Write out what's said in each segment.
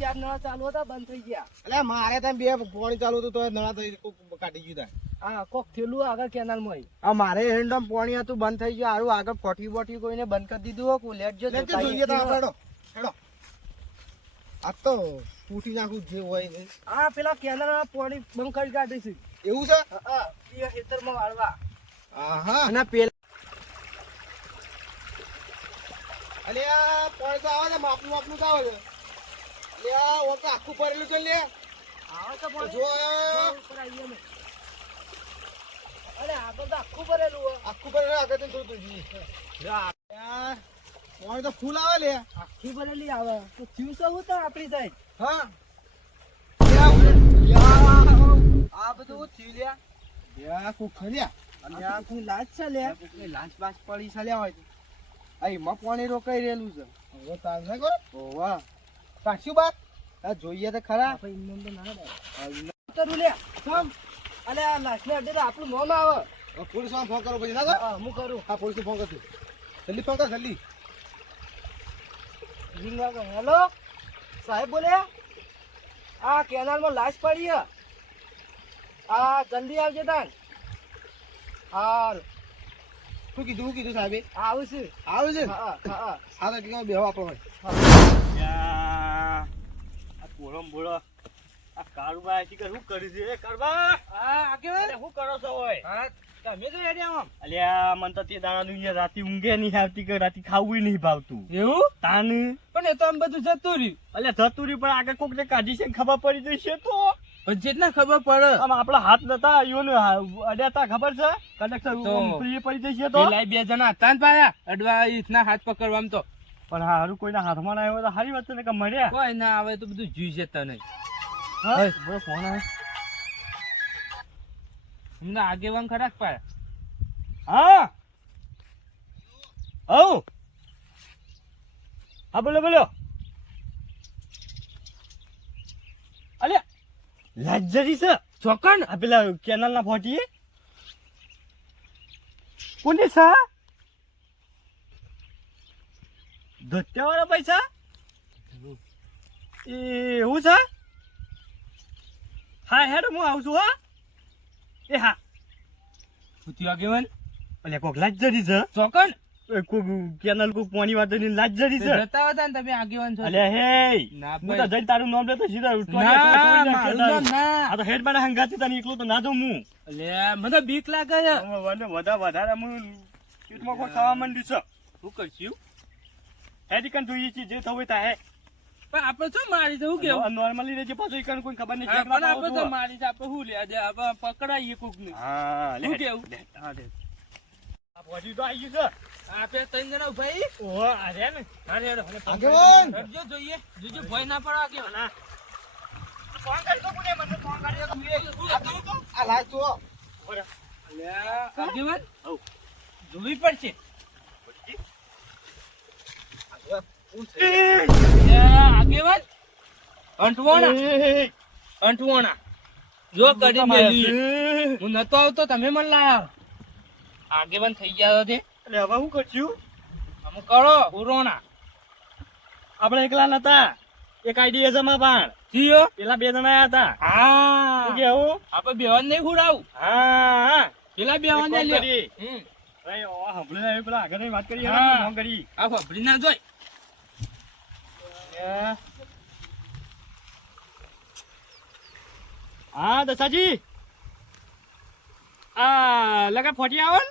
ચાર નળા ચાલુ હતા બંધ થઈ ગયા એટલે મારે ત્યાં બે પાણી ચાલુ હતું તો નળા થઈ કાઢી ગયું તા. હા કોક થેલું આગળ કેનાલમાં હા મારે હેન્ડમ પાણી હતું બંધ થઈ ગયું આરું આગળ ફોટી બોટી કોઈને બંધ કરી દીધું હોય લેટ જો જોઈએ તો હેડો. હેડો. આ તો તૂટી નાખું જે હોય ને. હા પેલા કેનાલમાં પાણી બંધ કરી કાઢીશું એવું છે હા એ ખેતરમાં વાળવા હા અને પેલા અલ્યા પાણી તો આવે ને માપનું માપનું તો આવે છે લે આ આખું ભરેલું છે લે. આવે તો જો ઉપર અરે આગળ તો આખું ભરેલું હોય. આખું ભરેલું આગળ તો થોડું જી તો ફૂલ આવે લે. આખી ભરેલી આવે. તો થયું શું હું તો આપણી સાઈડ? હા. આ. બધું થયું લ્યા યા કોક ખર્યા અને આ આખી લાજ છે લે. કોઈ લાંચ બાંચ પડી ચાલ્યા હોય આ એમાં પાણી રોકાઈ રહેલું છે. હવે તાર ના કરો ઓવા કાશ્યું બાત આ જોઈએ તો ખરા. ઇન્ડિયન તો ના. આ ઈનો- સમ અલે આ લાસ્ટને અડે તો આપણું મોમ આવે. પોલીસમાં ફોન કરો પછી ના હા હું કરું. હા પોલીસ ફોન કરશું જલ્દી ફોન કર જલ્દી. રિંગ વાગે હેલો? સાહેબ બોલે? આ કેનાલમાં લાશ પડી હે. આ જલ્દી આવજે તાન હાલ શું કીધું શું કીધું સાહેબે? આવું છે. આવું છે હા હા હા. તો ટીકા બેહો આપણો ભાઈ. પોળો બોલો. આ કારુબા શી શું કરી છે? એ હા આગે શું કરો છો ઓય હા તમે તો રેડી આમ. અલ્યા મન તો તે દાડાનું અહીંયા રાતે ઊંઘે નહીં આવતી કે રાતે ખાવું નહીં ભાવતું. એવું? તાન? પણ એ તો આમ બધું જતું રહ્યું. અલ્યા જતું રહ્યું પણ આગળ કોક ને કાઢી છે ને ખબર પડી જશે તો? પણ જેટલા ખબર પડે. આમ આપણા હાથ નતા ઈવન અડ્યા તા ખબર છે? કદાચ પડી જશે તો? બે જણા હતા ને પાયા અડવા રીતના હાથ પકડવામાં તો. પણ હારું કોઈના હાથમાં ના આવ્યો તો સારી વાત છે કે મળ્યા. કોઈ ના આવે તો બધું જોઈ જતા નહીં. હા? બોલો ફોન આવે. હમણાં આગેવાન ખરાક પાયા? હા. હઉ હા બોલો બોલો. અલે લાજરી છે. ચોકન આ પેલા કેનલ ના ફોટી. કોની છે? ધોત્યાવાળા પૈસા? એ એવું છે? હા હેડ હું આવું છું હા. એ હા. પૂછ્યું આગેવાન અલ્યા કોક લાજરી છે. ચોકન એ કોક કેનલ કોક પાણી વાળવાની લક્ઝરી છે. જતા હતા ને તમે આગેવાન છો અલ્યા હે ના હું તો જઈને તારું નામ લેતો સીધા ના, ના. આ તો હેડ મારા હંગાથી તને એકલું તો ના દઉં હું. અલ્યા, મને બીક લાગે છે. હવે વધારે વધારે હું પેટમાં કોઈ ખાવા માંડ્યું છે? શું કરશું? હેડી કન જોઈએ છીએ જે થવું હે. પણ આપણે શું મારી શું કેવું? નોર્મલી રહેજે પાછું ઈકન કોઈ ખબર નહીં પણ આપણે તો મારી છે આપણે શું લે આજે આપણે પકડાઈએ કોક ને હા લે શું કેવું? હા, દે આ પહોંચ્યું તો આવી ગયું આપણે ત્રણ જણા ભાઈ. છે ઓહો આ રે ને. અરે અરે આગેવાન! કરી જોઈએ. જોજો ભય ના પડો આગેવાન. ના. ફોન કરજો કોને મને ફોન કર્યો તો. આ લાઈટ જુઓ. અલ્યા, આગેવાન. જોવી પડશે એ, અલ્યા, આગેવાન જો કરી મેલી હું નતો આવતો તમે મને લાયા. આગેવાન થઈ ગયા છે એટલે હવે શું કરશું? અમુક કરો પુરોણા આપણે એકલા નતા. એક આઈડિયા જમા પણ જીઓ? પેલા બે જણા આયા હતા. હા. કે કેવું આપણે બેવાન નહીં ખુડાવું હા હા. પેલા બેવાન ને લ્યો. હમ. ભાઈ, ઓ, સાંભળ્યું પેલા આગળ વાત કરી હા. ફોન કરી. આ ફોન ના જોઈ હા. દશાજી. આ લગા ફોટી આવો ને.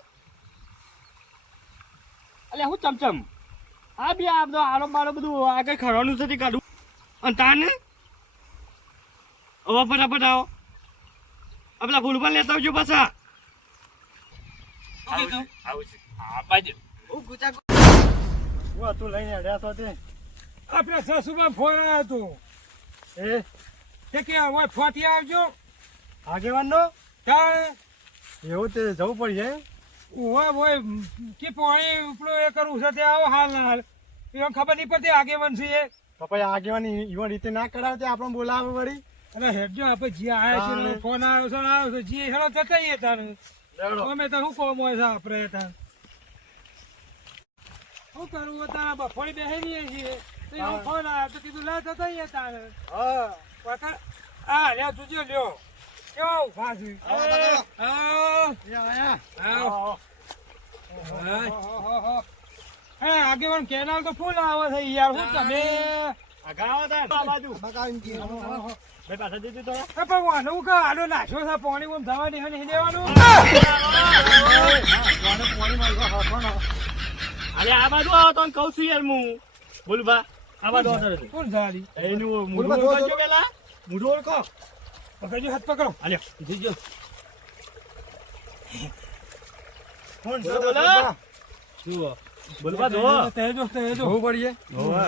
અલ્યા હું ચમચમ. આ બી આ બધો આરો મારો બધું આગળ ખરવાનું છે તે કાઢું. અને તાને હવે ફટાફટ આવો. આપણા ફૂલ પણ લેતા આવજો પાછા. આવું છે હા બાજુ હું ગુચા હું તું લઈને અડ્યા તો તે. આપણે સાસુમાં ફોન આવ્યો હતો. એ તે કે હવે ફોટી આવજો. આગેવાન નો તારે? એવું તે જવું પડશે? ઓય ઓય કે પાણી ઉપલો એ કરવું છે તે આવો હાલ ના હાલ. એવું ખબર નહીં પડતી આગેવાન છે એ. તો પછી આગેવાની ઈવન રીતે ના કરાવે આપણે બોલાવે વળી? અને હેડજો આપણે જે આવ્યા છે ફોન આવ્યો છે આવ્યો છે જે હેડો તો કહીએ તારે. અમે તો શું કોમ હોય છે આપણે તાર શું કરવું તારા બફોડી બેસી રહીએ છીએ એવો ફોન આવ્યો તો કીધું લે જતો અહીંયા તારે હા પાછા આ લ્યો તુજો લ્યો કેવો ઊભા છે. હે આગેવાન કેનાલ તો ફૂલ આવે છે યાર હું તમે અગાવા તા બાજુ બકાવીને પાછા દીધું તો હે પણ આ બાજુ આવો તો કહું છું યાર હું બોલ બા આ બાજુ કોણ ઝાડી એનું બોલ ઓળખો પેલા? મૂળું ઓળખો? પકડજો હાથ પકડો. આલ્યો જીજો કોણ છે બોલો? જુઓ. બોલ બા તેજો તેજો જોવું પડીએ? હોવે.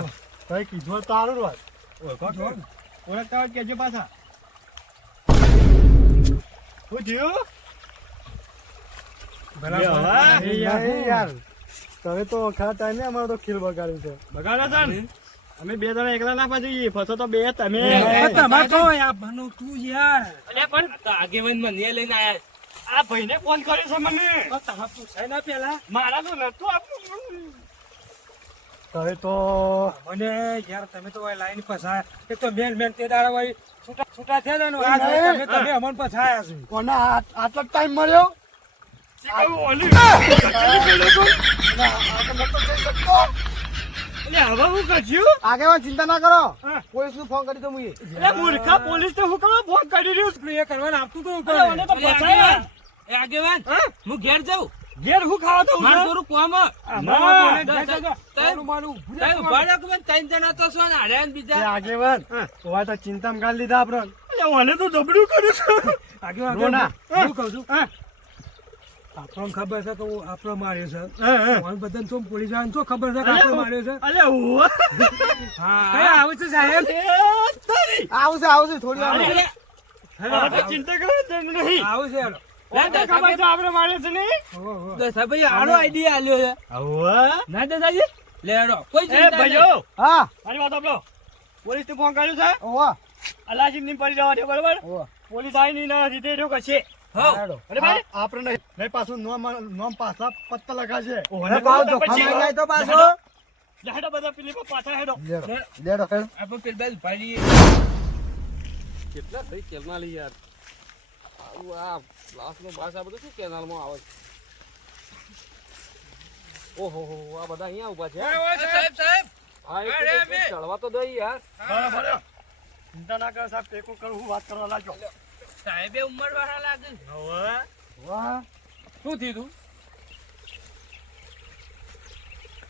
કઈ કીધું તારું રોજ ઓળખો છો? ઓળખતા હોય તો પાછા. બરાબર એ યાર તમે તો ખરા ટાઈમે અમારો તો ખીલ બગાડ્યું છે. બગાડ્યા છે ને? અમે બે જણા એકલા ના પાછી ફસો તો બે તમે. એ તમાર તો આ બનો તું યાર. અલે પણ આગેવાન મને લઈને આયા. આ ભાઈને ફોન કર્યો છે મને. તમે પૂછાય ના પેલા. મારા તો નતું આપવું તમે તો મને યાર તમે તો લાઈન પસાય એ તો મેન મેન તે દાડા ભાઈ છૂટા છૂટા થયા ને આ તમે તમે અમન પસાયા છો. કોને આ- આટલો ટાઈમ મળ્યો? શીખવું ઓલી? ના આ તો. અલે હવે હું કરશું આગેવાન ચિંતા ના કરો. હા. પોલીસનું ફોન કરી દો મુએ મૂર્ખા પોલીસ ને હું કરવા ફોન કરી રહ્યું છું? એ કરવાનું આપતું તો ઉપર મને તો ફસાયા. એ આગેવાન હું? ઘેર જાઉં. ઘેર હું ખાવા તો મારું થોડું કોમ તો આગેવાન તો ચિંતા ગાળી લીધા આપણો. મને તો દબડ્યું કર્યું છે. આગેવાન, આગેવાન, હું કહું છું. હા. આપણને ખબર છે કે હું આપણો માર્યો છે. મને બધાને તો પોલીસ વાળાને તો ખબર છે કે આપણો માર્યો છે? અલે હા? આવું છે સાહેબ? આવું છે આવશે આવશે થોડી વાર ચિંતા કરો જરૂર નહીં. આવે છે ખબર છે આપણે છે નહીં? હો, હો. દસાભાઈ આડો આઈડિયા આલ્યો છે. આવું. ના દસાજી લે કોઈ. ભાઈઓ! હા. મારી વાત પોલીસ ને ફોન કર્યો છે? ઓવા અલાજીમની પડી જવા દે બરાબર પોલીસ આવી નહીં ના રીતે આ- આપણે નહીં નહીં પાછું નોમ નોમ પાછા પત્તા લગાશે ઓહને પાછો તો જોખમ પછી- આવી જાય તો પાછો. હેડો બધા પેલી પાછા હેડો. લેડો. લેડો હેડો. આપણે પેલી બાજુ ભાડીએ. કેટલા થઈ કેનાલ યાર. આવું આ લાસ્ટનો બાસ આ બધું શું કેનાલમાં આવે છે? ઓહો હો આ બધા અહીંયા ઊભા છે સાહેબ સાહેબ. હા ચડવા તો દઈ યાર. ચિંતા ના કર સાહેબ ટેકો કરું હું વાત કરવા લાગ્યો. સાહેબે ઉંમર વાળા લાગે. હવે? વાહ. શું થયું તું?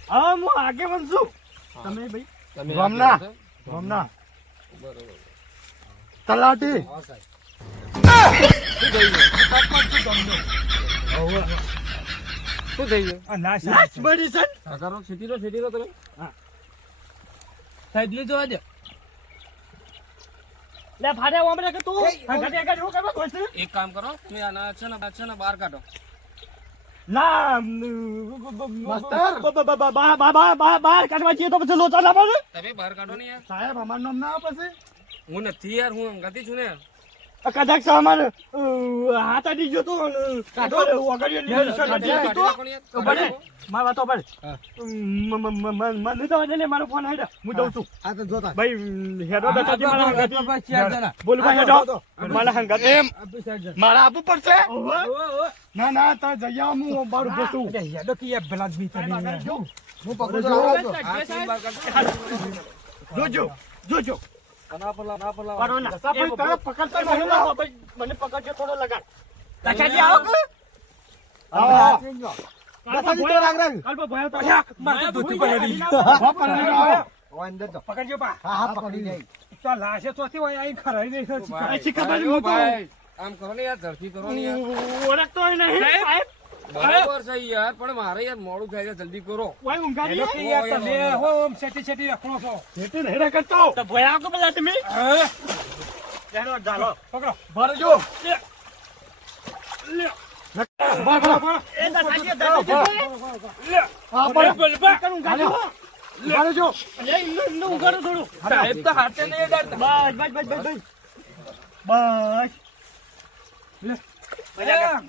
હા હું આગે છું. તમે ભાઈ? તમે છો? હમણાં બરોબર. તલાટી. હા સાહેબ. શું થઈ ગયું આ ના સાહેબ લાસ્ટ બડી છે કાકાનો સીટી લો હા. ફાડે ઓમરે કે તું. હંગાતે આગળ એવું કરવા કોઈ છે? એક કામ કરો તમે આના છે ને આ છે ને બહાર કાઢો. ના માસ્તર. બા બા બા બા બા કાઢવા જઈએ તો પછી લોચા ના પડે તમે બહાર કાઢો ને યાર. સાહેબ અમારું નામ ના પછી હું નથી યાર હું અંગાતી છું ને કદાચ સામાન હાથ તો તો. ને તો ભલે મારી વાતો હા. મને તો નહીં, મારો ફોન હેડો. હું દઉં છું. આ તો જોતા. ભાઈ હેડો મારા. બોલ ભાઈ હેડો. મારા હંગાત એમ. મારા આપવું પડશે. ના ના તા જઈ હું બારું બેસું હેડો કે યાર ભલા તમે હું પકડું જોજો જોજો. ના પલા, ના પલા. પાડો ના. ભાઈ, તમે પકડતા નહીં ના ભાઈ, મને પકડજો થોડો લગાડ. કાકાજી આવો કે આવો, આવો. કાલ દસાજી ભોય- તો રાગ રાગ. કાલ ભોય તો- મારે તો પડી હા, પકડી ઓ, અંદર તો. પકડજો પા હા હા પકડી જાય. તો લાશે ચોથી હોય અહીં ખરાઈ નહીં ખર્ચ ભાઈ, આ શીખા બાજુ ભાઈ, મૂકો. ભાઈ, આમ કરો ને યાર ઝડપી કરો ને ઓળખતો નહીં સાહેબ? બરાબર છે યાર પણ મારે યાર મોડું થાય છે જલ્દી કરો. ઓય ઊંઘા કે યાર તમે હો ઓમ સેટી સેટી રખડો છો. સેટી નહીં રખડતો. તો ભયા કો કે પેલા તમે? હા, ચાલો ચાલો. પકડો. ભરજો. લે. હા. ભરજો. થોડું. સાહેબ તો હાથે નહીં બસ મજા